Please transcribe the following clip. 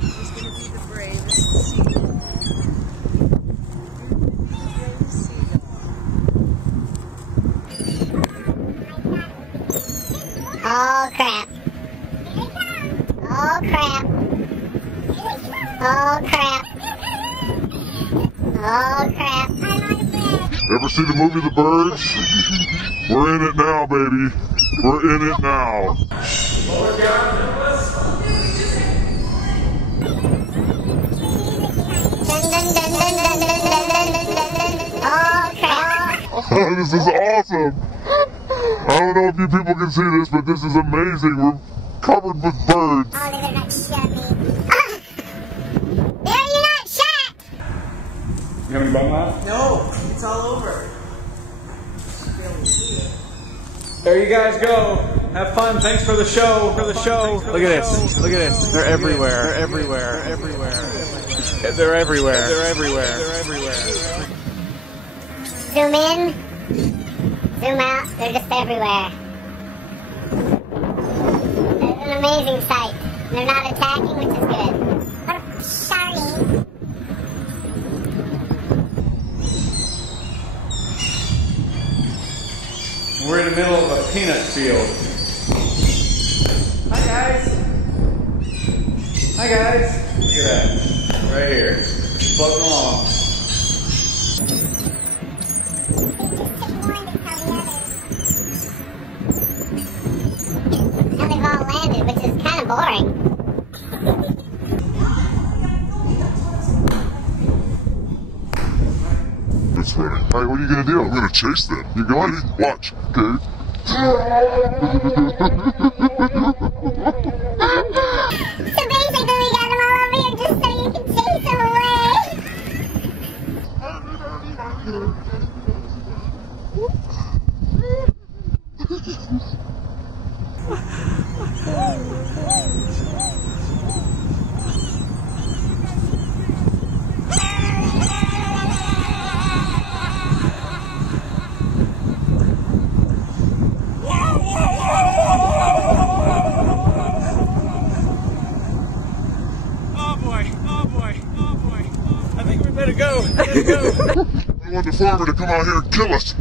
She's going to be the bravest seagull. Oh crap. Oh crap. Oh crap. Oh crap. Ever see the movie The Birds? We're in it now, baby. We're in it now. Oh crap. This is awesome. I don't know if you people can see this, but this is amazing. We're covered with birds. Oh, they're not shut me. There, you're not shut! You having bum out? No, it's all over. There you guys go. Have fun. Thanks for the show. Look at this. Look at this. They're everywhere. They're everywhere. Everywhere. They're everywhere. They're everywhere. They're everywhere. Zoom in. Zoom out. They're just everywhere. It's an amazing sight. They're not attacking, which is good. Oh, sorry. We're in the middle of a peanut field. Hi guys. Hi guys. Look at that. Right here. Floating along. Now they've all landed, which is kind of boring. That's funny. Alright, what are you gonna do? I'm gonna chase them. You got it? Watch. Okay. So basically we got them all over here just so you can chase them away. I think we better go. Let's go. I want the farmer to come out here and kill us.